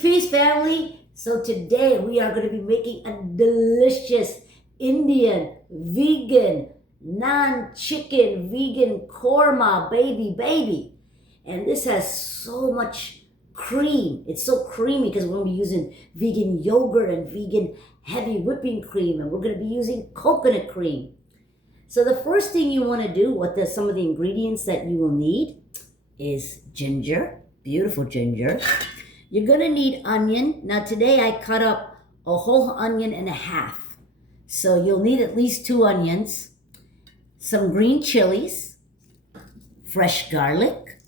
Peace, family. So today we are going to be making a delicious Indian, vegan, non-chicken, vegan korma, baby. And this has so much cream. It's so creamy because we're going to be using vegan yogurt and vegan heavy whipping cream. And we're going to be using coconut cream. So the first thing you want to do, some of the ingredients that you will need is ginger, beautiful ginger. You're going to need onion. Now today I cut up a whole onion and a half. So you'll need at least 2 onions, some green chilies, fresh garlic,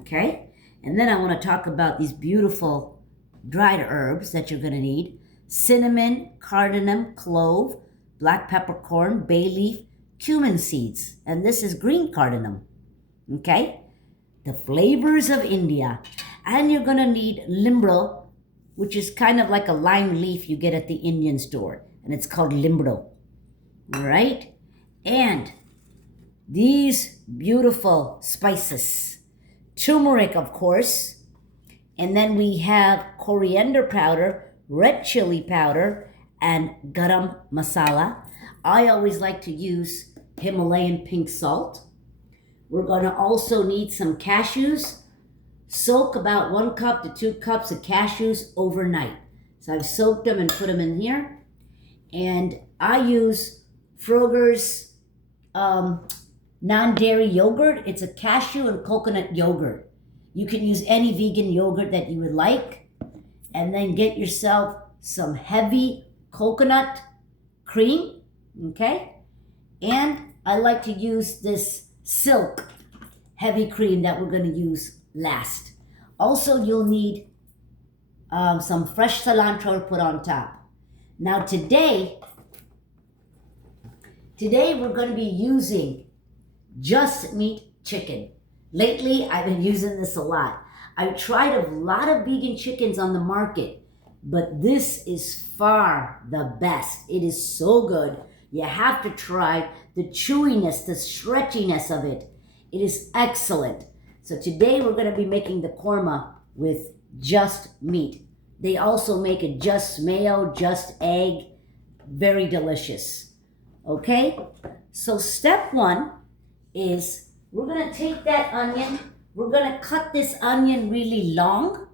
okay? And then I want to talk about these beautiful dried herbs that you're going to need. Cinnamon, cardamom, clove, black peppercorn, bay leaf, cumin seeds. And this is green cardamom, okay? The flavors of India. And you're going to need limbro, which is kind of like a lime leaf you get at the Indian store. And it's called limbro. All right? And these beautiful spices. Turmeric, of course. And then we have coriander powder, red chili powder, and garam masala. I always like to use Himalayan pink salt. We're going to also need some cashews. Soak about 1 cup to 2 cups of cashews overnight. So I've soaked them and put them in here. And I use Froger's non-dairy yogurt. It's a cashew and coconut yogurt. You can use any vegan yogurt that you would like. And then get yourself some heavy coconut cream, okay? And I like to use this silk heavy cream that we're going to use last. Also, you'll need some fresh cilantro to put on top. Now today we're going to be using just meat chicken. Lately, I've been using this a lot. I've tried a lot of vegan chickens on the market, but this is far the best. It is so good. You have to try the chewiness, the stretchiness of it. It is excellent. So today we're going to be making the korma with just meat. They also make it just mayo, just egg. Very delicious. Okay? So step 1 is we're going to take that onion. We're going to cut this onion really long.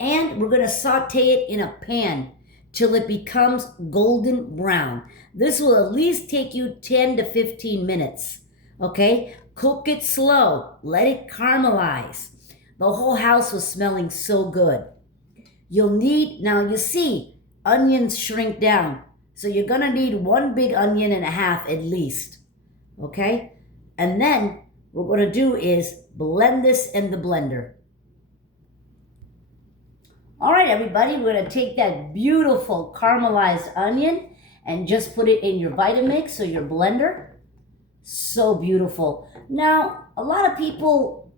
And we're going to saute it in a pan till it becomes golden brown. This will at least take you 10 to 15 minutes. Okay? Cook it slow. Let it caramelize. The whole house was smelling so good. You'll need, now you see, onions shrink down. So you're going to need 1 big onion and a half at least. Okay? And then what we're going to do is blend this in the blender. All right, everybody, we're going to take that beautiful caramelized onion and just put it in your Vitamix or your blender. So beautiful. Now, a lot of people,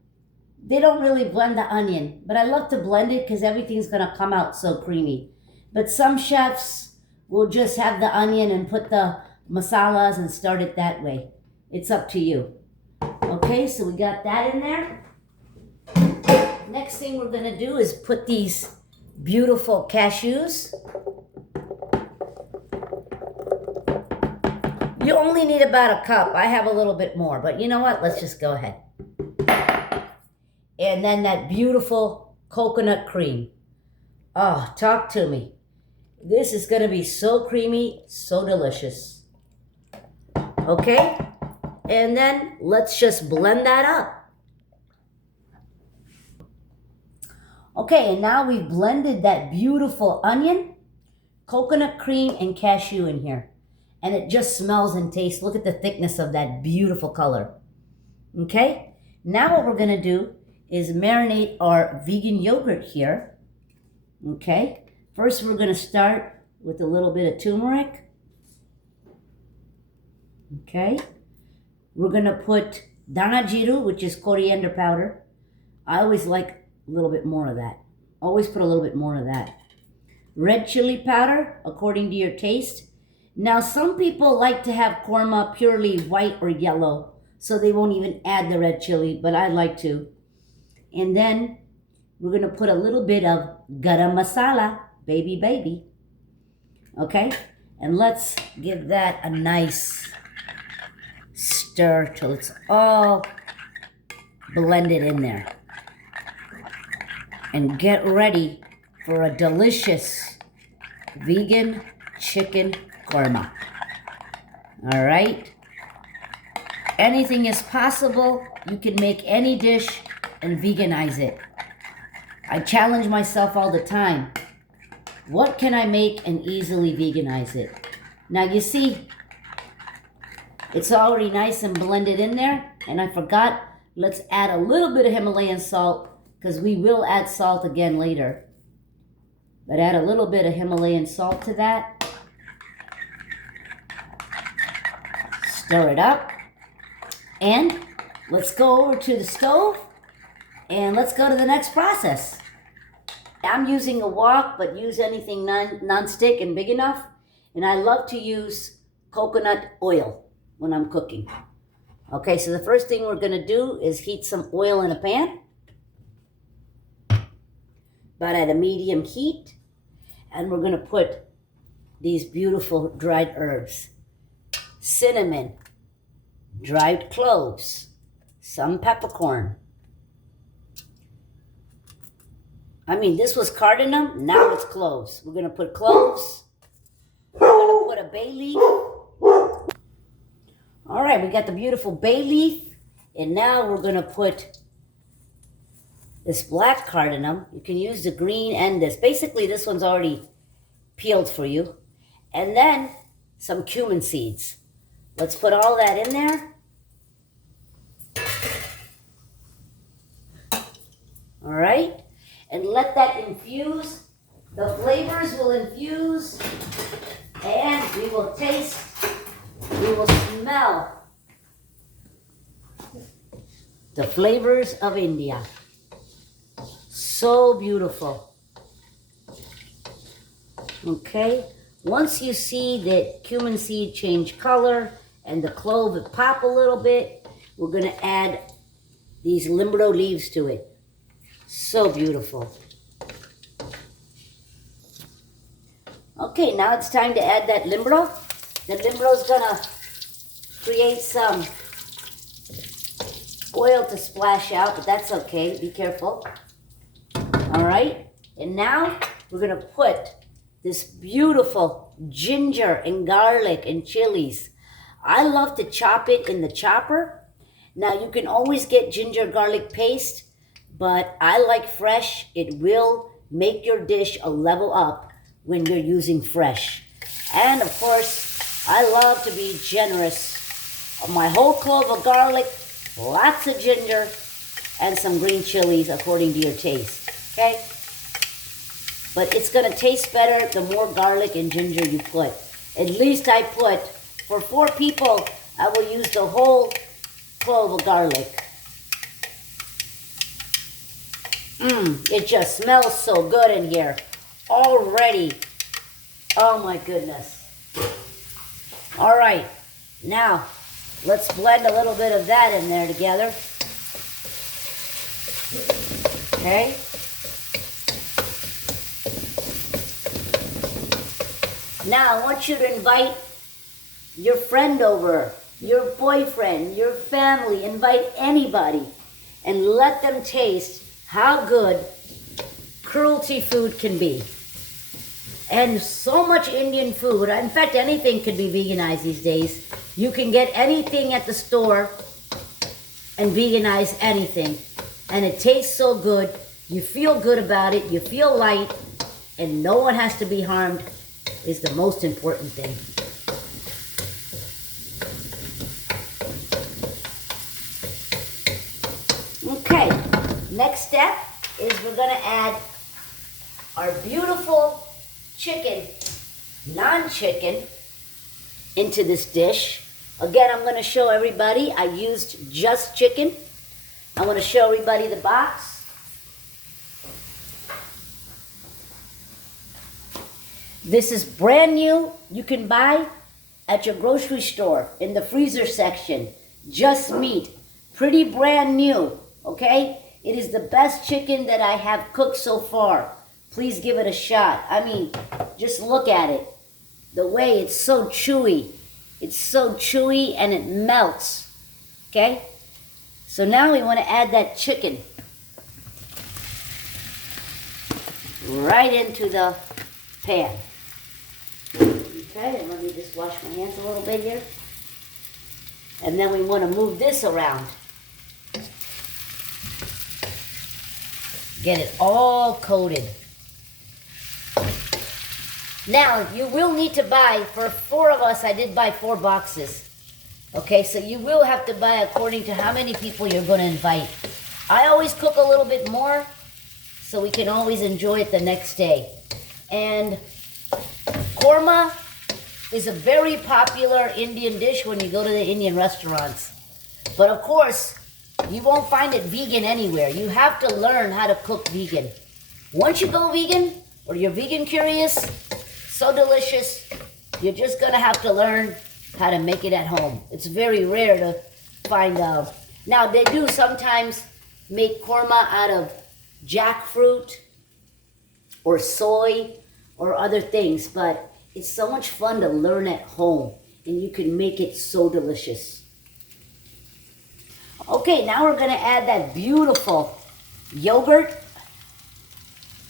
they don't really blend the onion, but I love to blend it because everything's going to come out so creamy. But some chefs will just have the onion and put the masalas and start it that way. It's up to you. Okay, so we got that in there. Next thing we're going to do is put these beautiful cashews. You only need about a cup. I have a little bit more, but you know what? Let's just go ahead. And then that beautiful coconut cream. Oh, talk to me. This is going to be so creamy, so delicious. Okay? And then let's just blend that up. Okay, and now we've blended that beautiful onion, coconut cream, and cashew in here. And it just smells and tastes. Look at the thickness of that beautiful color. Okay? Now what we're going to do is marinate our vegan yogurt here. Okay? First we're going to start with a little bit of turmeric. Okay? We're going to put dana jiru, which is coriander powder. I always like a little bit more of that. Always put a little bit more of that. Red chili powder, according to your taste. Now, some people like to have korma purely white or yellow, so they won't even add the red chili, but I like to. And then we're going to put a little bit of garam masala, baby. Okay? And let's give that a nice stir till it's all blended in there. And get ready for a delicious vegan chicken korma. All right? Anything is possible. You can make any dish and veganize it. I challenge myself all the time. What can I make and easily veganize it? Now you see, it's already nice and blended in there. And I forgot, let's add a little bit of Himalayan salt, because we will add salt again later. But add a little bit of Himalayan salt to that. Stir it up. And let's go over to the stove and let's go to the next process. I'm using a wok, but use anything non-stick and big enough. And I love to use coconut oil when I'm cooking. Okay, so the first thing we're going to do is heat some oil in a pan, but at a medium heat. And we're going to put these beautiful dried herbs. Cinnamon, dried cloves, some peppercorn. This was cardamom, now it's cloves. We're going to put cloves. We're going to put a bay leaf. All right, we got the beautiful bay leaf. And now we're going to put this black cardamom. You can use the green and this. Basically, this one's already peeled for you. And then some cumin seeds. Let's put all that in there. All right. And let that infuse. The flavors will infuse. And we will taste. We will smell the flavors of India. So beautiful. Okay. Once you see the cumin seed change color and the clove pop a little bit, we're going to add these limbro leaves to it. So beautiful. Okay, now it's time to add that limbro. The limbro is going to create some oil to splash out, but that's okay. Be careful. All right. And now we're going to put this beautiful ginger and garlic and chilies. I love to chop it in the chopper. Now you can always get ginger garlic paste, but I like fresh. It will make your dish a level up when you're using fresh. And of course, I love to be generous. My whole clove of garlic, lots of ginger, and some green chilies according to your taste. Okay? But it's going to taste better the more garlic and ginger you put. At least I put, for 4 people, I will use the whole clove of garlic. It just smells so good in here already. Oh my goodness. All right, now let's blend a little bit of that in there together. Okay. Now I want you to invite your friend over, your boyfriend, your family, invite anybody and let them taste how good cruelty food can be. And so much Indian food, in fact anything can be veganized these days. You can get anything at the store and veganize anything. And it tastes so good, you feel good about it, you feel light, and no one has to be harmed is the most important thing. Okay, next step is we're going to add our beautiful chicken, non-chicken, into this dish. Again, I'm going to show everybody I used just chicken. I want to show everybody the box. This is brand new. You can buy at your grocery store in the freezer section. Just meat. Pretty brand new, okay? It is the best chicken that I have cooked so far. Please give it a shot. I mean, just look at it. The way it's so chewy. It's so chewy and it melts. Okay? So now we want to add that chicken right into the pan. Okay, and let me just wash my hands a little bit here. And then we want to move this around. Get it all coated. Now, you will need to buy, for 4 of us, I did buy 4 boxes. Okay, so you will have to buy according to how many people you're going to invite. I always cook a little bit more so we can always enjoy it the next day. And korma is a very popular Indian dish when you go to the Indian restaurants. But of course, you won't find it vegan anywhere. You have to learn how to cook vegan. Once you go vegan, or you're vegan curious, so delicious, you're just gonna have to learn how to make it at home. It's very rare to find out. Now, they do sometimes make korma out of jackfruit or soy or other things, but it's so much fun to learn at home, and you can make it so delicious. Okay, now we're gonna add that beautiful yogurt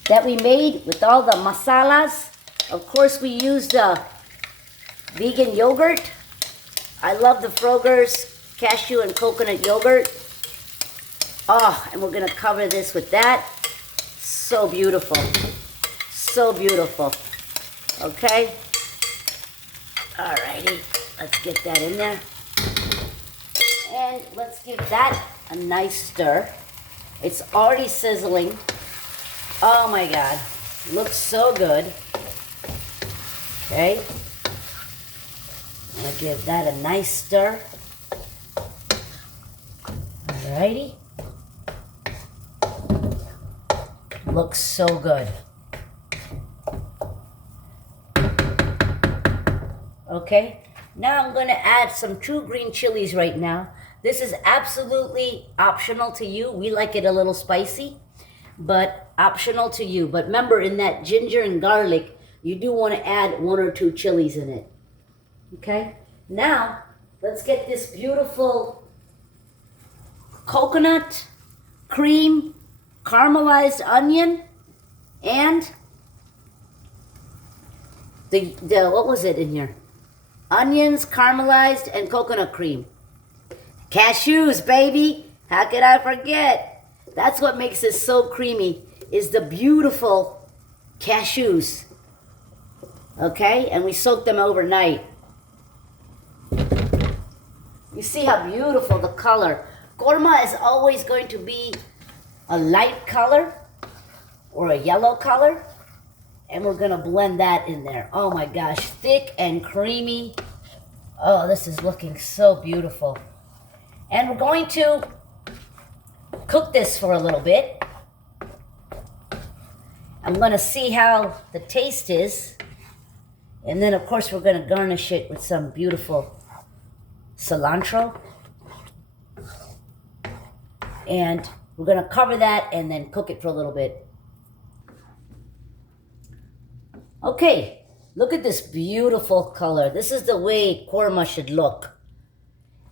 that we made with all the masalas. Of course, we used vegan yogurt. I love the Frogger's cashew and coconut yogurt. Oh, and we're gonna cover this with that. So beautiful. So beautiful. Okay. Alrighty. Let's get that in there. And let's give that a nice stir. It's already sizzling. Oh my God. Looks so good. Okay. I'm gonna give that a nice stir. Alrighty. Looks so good. Okay, now I'm going to add some true green chilies right now. This is absolutely optional to you. We like it a little spicy, but optional to you. But remember, in that ginger and garlic, you do want to add 1 or 2 chilies in it. Okay, now let's get this beautiful coconut cream, caramelized onion, and the what was it in here? Onions, caramelized, and coconut cream. Cashews, baby. How could I forget? That's what makes this so creamy, is the beautiful cashews. Okay, and we soak them overnight. You see how beautiful the color. Korma is always going to be a light color or a yellow color. And we're going to blend that in there. Oh my gosh, thick and creamy. Oh, this is looking so beautiful. And we're going to cook this for a little bit. I'm going to see how the taste is. And then, of course, we're going to garnish it with some beautiful cilantro. And we're going to cover that and then cook it for a little bit. Okay, look at this beautiful color. This is the way korma should look.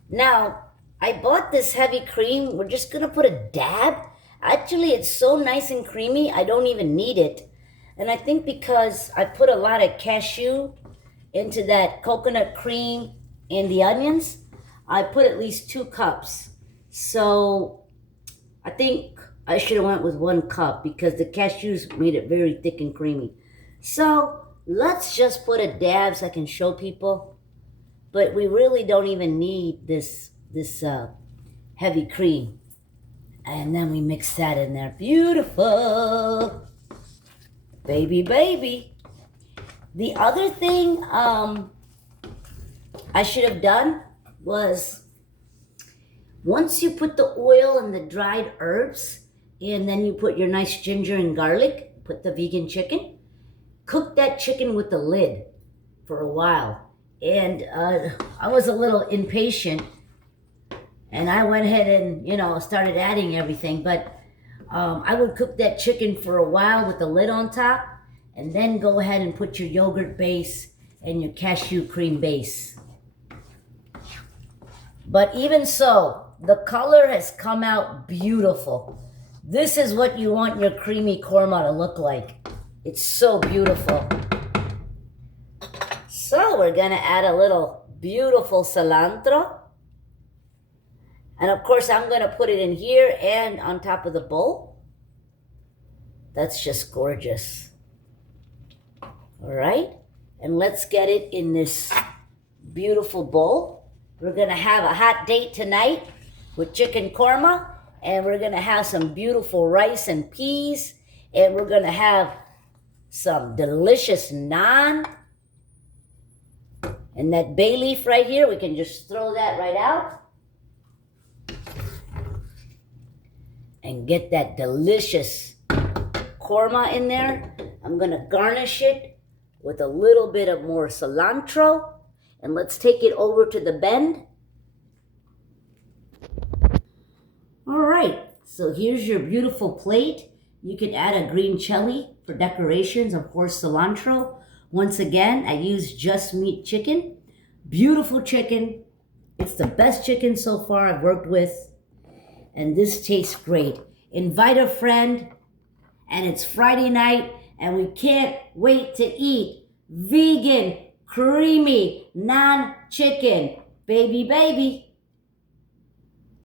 Now, I bought this heavy cream. We're just going to put a dab. Actually, it's so nice and creamy, I don't even need it. And I think because I put a lot of cashew into that coconut cream and the onions, I put at least 2 cups. So I think I should have went with 1 cup because the cashews made it very thick and creamy. So let's just put a dab so I can show people. But we really don't even need this heavy cream. And then we mix that in there. Beautiful. Baby, baby. The other thing I should have done was, once you put the oil and the dried herbs, and then you put your nice ginger and garlic, put the vegan chicken, cook that chicken with the lid for a while. And I was a little impatient, and I went ahead and, started adding everything. But I would cook that chicken for a while with the lid on top, and then go ahead and put your yogurt base and your cashew cream base. But even so, the color has come out beautiful. This is what you want your creamy korma to look like. It's so beautiful. So we're gonna add a little beautiful cilantro. And of course, I'm gonna put it in here and on top of the bowl. That's just gorgeous. All right, and let's get it in this beautiful bowl. We're gonna have a hot date tonight with chicken korma, and we're gonna have some beautiful rice and peas, and we're gonna have some delicious naan. And that bay leaf right here, we can just throw that right out. And get that delicious korma in there. I'm gonna garnish it with a little bit of more cilantro. And let's take it over to the bend. All right, so here's your beautiful plate. You can add a green chili for decorations, of course, cilantro. Once again, I use just meat chicken. Beautiful chicken. It's the best chicken so far I've worked with. And this tastes great. Invite a friend, and it's Friday night, and we can't wait to eat vegan, creamy, naan chicken. Baby, baby.